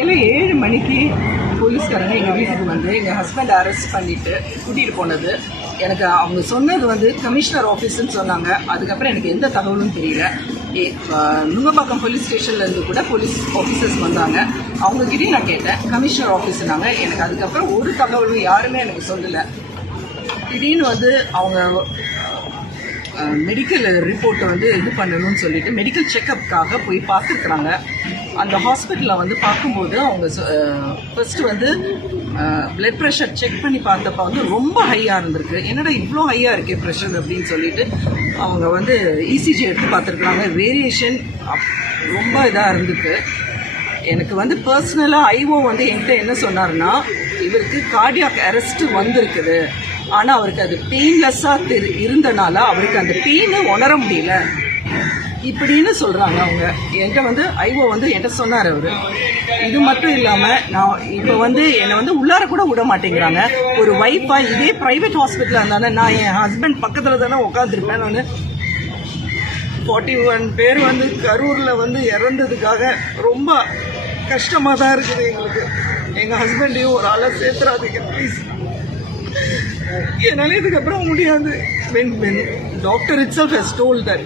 7 மணிக்கு போலீஸ்காரங்க எங்கள் வீட்டுக்கு வந்து எங்கள் ஹஸ்பண்ட் அரெஸ்ட் பண்ணிட்டு கூட்டிகிட்டு போனது. எனக்கு அவங்க சொன்னது வந்து கமிஷனர் ஆஃபீஸ்ன்னு சொன்னாங்க. அதுக்கப்புறம் எனக்கு எந்த தகவலும் தெரியல. நுங்கம்பாக்கம் போலீஸ் ஸ்டேஷன்லேருந்து கூட போலீஸ் ஆஃபீஸர்ஸ் வந்தாங்க. அவங்ககிட்டயும் நான் கேட்டேன், கமிஷனர் ஆஃபீஸ்னாங்க. எனக்கு அதுக்கப்புறம் ஒரு தகவலும் யாருமே எனக்கு சொல்லலை. திடீர்னு வந்து அவங்க மெடிக்கல் ரிப்போர்ட்டை வந்து இது பண்ணணும்னு சொல்லிட்டு மெடிக்கல் செக்கப்புக்காக போய் பார்த்துருக்குறாங்க. அந்த ஹாஸ்பிட்டலில் வந்து பார்க்கும்போது அவங்க ஃபர்ஸ்ட் வந்து பிளட் ப்ரெஷர் செக் பண்ணி பார்த்தப்ப வந்து ரொம்ப ஹையாக இருந்திருக்கு. என்னடா இவ்வளோ ஹையாக இருக்கே ப்ரெஷர் அப்படின்னு சொல்லிட்டு அவங்க வந்து இசிஜி எடுத்து பார்த்துருக்குறாங்க. வேரியேஷன் ரொம்ப இதாக இருந்திருக்கு. எனக்கு வந்து பர்சனலாக ஐஓ வந்து என்கிட்ட என்ன சொன்னார்னா, இவருக்கு கார்டியாக் அரெஸ்ட் வந்திருக்குது, ஆனால் அவருக்கு அது பெயின்லெஸ்ஸாக இருந்தனால அவருக்கு அந்த பெயினை உணர முடியல இப்படின்னு சொல்கிறாங்க. அவங்க என்கிட்ட வந்து ஐஓ வந்து என்கிட்ட சொன்னார் அவர். இது மட்டும் இல்லாமல் நான் இப்போ வந்து என்னை வந்து உள்ளார கூட விட மாட்டேங்கிறாங்க. ஒரு வைஃபாக இதே ப்ரைவேட் ஹாஸ்பிட்டலாக இருந்தானே நான் என் ஹஸ்பண்ட் பக்கத்தில் தானே உட்காந்துருப்பேன். நான் 41 பேர் வந்து கரூரில் வந்து இறந்ததுக்காக ரொம்ப கஷ்டமாக தான் இருக்குது எங்களுக்கு. எங்கள் ஹஸ்பண்டையும் ஒரு ஆளை சேர்த்துறாதீங்க ப்ளீஸ். என்னால் இதுக்கப்புறம் முடியாது. when doctor itself has told that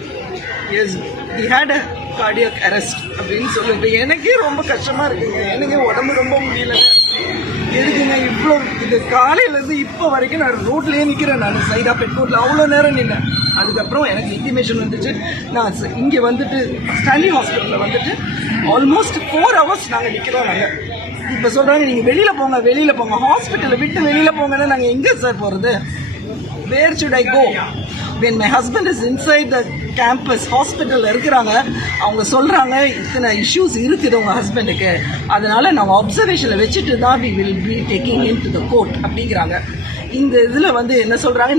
yes he had a cardiac arrest அப்படின்னு சொல்லிட்டு எனக்கே ரொம்ப கஷ்டமாக இருக்குங்க. எனக்கு உடம்பு ரொம்ப முடியல. எதுக்குங்க இவ்வளோ இது காலையிலேருந்து இப்போ வரைக்கும் நான் ரோட்லேயே நிற்கிறேன். நான் சைடா பெட்ரோட்டில் அவ்வளோ நேரம் நின்னேன். அதுக்கப்புறம் எனக்கு இன்டிமேஷன் வந்துச்சு. நான் இங்கே வந்துட்டு ஸ்டான்லி ஹாஸ்பிட்டலில் வந்துட்டு ஆல்மோஸ்ட் 4 hours நாங்கள் நிற்கிறோம். நாங்கள் இப்போ சொல்கிறாங்க நீங்கள் வெளியில் போங்க ஹாஸ்பிட்டலை விட்டு வெளியில் போங்கன்னா நாங்கள் எங்கே சார் போகிறது? Where should I go? when my husband is inside the campus ஹாஸ்பிட்டலில் இருக்கிறாங்க. அவங்க சொல்கிறாங்க இத்தனை இஷ்யூஸ் இருக்குது உங்கள் ஹஸ்பண்டுக்கு, அதனால் நாங்கள் அப்சர்வேஷனில் வச்சுட்டு தான் we will be taking him to the court அப்படிங்கிறாங்க. இந்த இதில் வந்து என்ன சொல்கிறாங்க,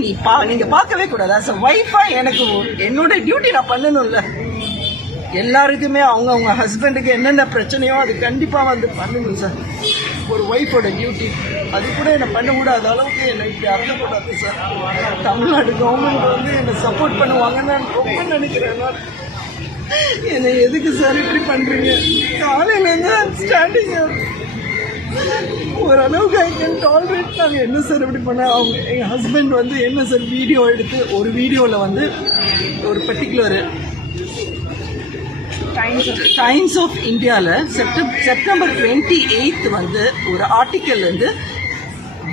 நீங்கள் பார்க்கவே கூடாது. ஆஸ் அ ஒய்ஃபாக எனக்கு என்னோட டியூட்டி நான் பண்ணணும்ல. எல்லாருக்குமே அவங்க ஹஸ்பண்டுக்கு என்னென்ன பிரச்சனையோ அது கண்டிப்பாக வந்து பண்ணணும் சார். ஒரு ஒய்ஃபோட டியூட்டி அது கூட என்னை பண்ணக்கூடாத அளவுக்கு என்னை இப்படி அர்த்தப்படாது சார். தமிழ்நாடு கவர்மெண்ட் வந்து என்னை சப்போர்ட் பண்ணுவாங்கன்னு நான் ரொம்ப நினைக்கிறேன். நான் என்னை எதுக்கு சார் இப்படி பண்ணுறீங்க? காலையிலேருந்து ஸ்டாண்டிங் ஓரளவுக்கு ஐ கேன் டாலரேட். நாங்கள் என்ன சார் இப்படி பண்ண அவங்க எங்கள் ஹஸ்பண்ட் வந்து என்ன சார் வீடியோ எடுத்து ஒரு வீடியோவில் வந்து ஒரு பர்டிகுலர் டைம்ஸ் ஆஃப் இந்தியாவில் செப்டம்பர் 28 வந்து ஒரு ஆர்டிக்கல் வந்து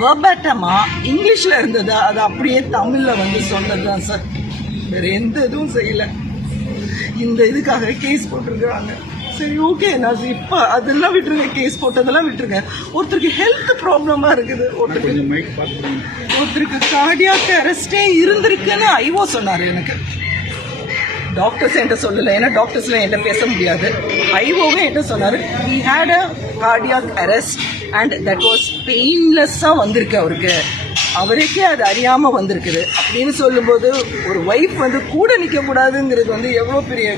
வெர்பாட்டமாக இங்கிலீஷில் இருந்தது. அது அப்படியே தமிழில் வந்து சொன்னது தான் சார். வேறு எந்த இதுவும் செய்யலை. இந்த இதுக்காக கேஸ் போட்டிருக்கிறாங்க. சரி ஓகே, நான் இப்போ அதெல்லாம் விட்டுருங்க, கேஸ் போட்டதெல்லாம் விட்டுருங்க. ஒருத்தருக்கு ஹெல்த் ப்ராப்ளமாக இருக்குது, ஒருத்தருக்கு கார்டியாக் அரெஸ்டே இருந்திருக்குன்னு ஐஓ சொன்னார். எனக்கு டாக்டர்ஸ் என்கிட்ட சொல்லலை, ஏன்னா டாக்டர்ஸ்லாம் என்கிட்ட பேச முடியாது. ஐஓவே என்கிட்ட சொன்னார் he had a cardiac arrest and that was பெயின்லெஸ்ஸாக வந்திருக்கு அவருக்கு, அவருக்கே அது அறியாமல் வந்திருக்குது அப்படின்னு சொல்லும்போது ஒரு ஒய்ஃப் வந்து கூட நிற்கக்கூடாதுங்கிறது வந்து எவ்வளோ பெரிய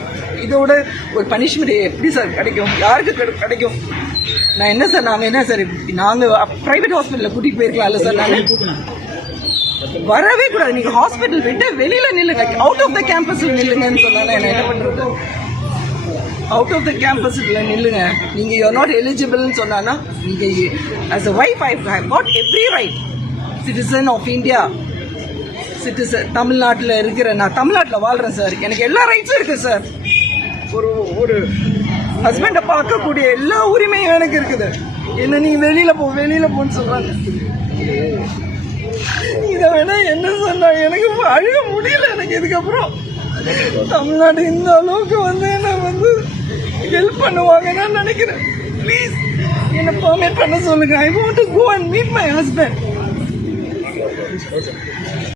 இதோட ஒரு பனிஷ்மெண்ட் எப்படி சார் கிடைக்கும்? யாருக்கு கிடைக்கும்? நான் என்ன சார், நாங்கள் என்ன சார், நாங்கள் ப்ரைவேட் ஹாஸ்பிட்டலில் கூட்டிகிட்டு போயிருக்கலாம்ல சார். நாங்கள் வரவே கூடாது. நீங்க ஹாஸ்பிட்டல் விட்டு வெளியில நில்லுங்க, அவுட் ஆஃப் த கேம்பஸ்ல நில்லுங்கன்னு சொன்னால என்ன பண்றது? அவுட் ஆஃப் த கேம்பஸ்ல நில்லுங்க. நீங்க யூ ஆர் நாட் எலிஜிபிள்னு சொன்னா நீங்க as a wife I have got every right. Citizen of India, citizen தமிழ்நாட்டில் இருக்கிற, நான் தமிழ்நாட்டில் வாழ்றேன் சார். எனக்கு எல்லா ரைட்ஸும் இருக்கு சார். ஒரு ஹஸ்பண்டை பார்க்கக்கூடிய எல்லா உரிமையும் எனக்கு இருக்குது. என்ன நீ வெளியில போன்னு சொல்றாங்க. இதை வேணா என்ன சொன்னா எனக்கு அழுக முடியல. எனக்கு இதுக்கப்புறம் தமிழ்நாடு இந்த அளவுக்கு வந்து என்ன வந்து ஹெல்ப் பண்ணுவாங்கன்னு நான் நினைக்கிறேன். ப்ளீஸ் என்னை பர்மிட் பண்ண சொல்லுங்க. I want to go and meet my husband.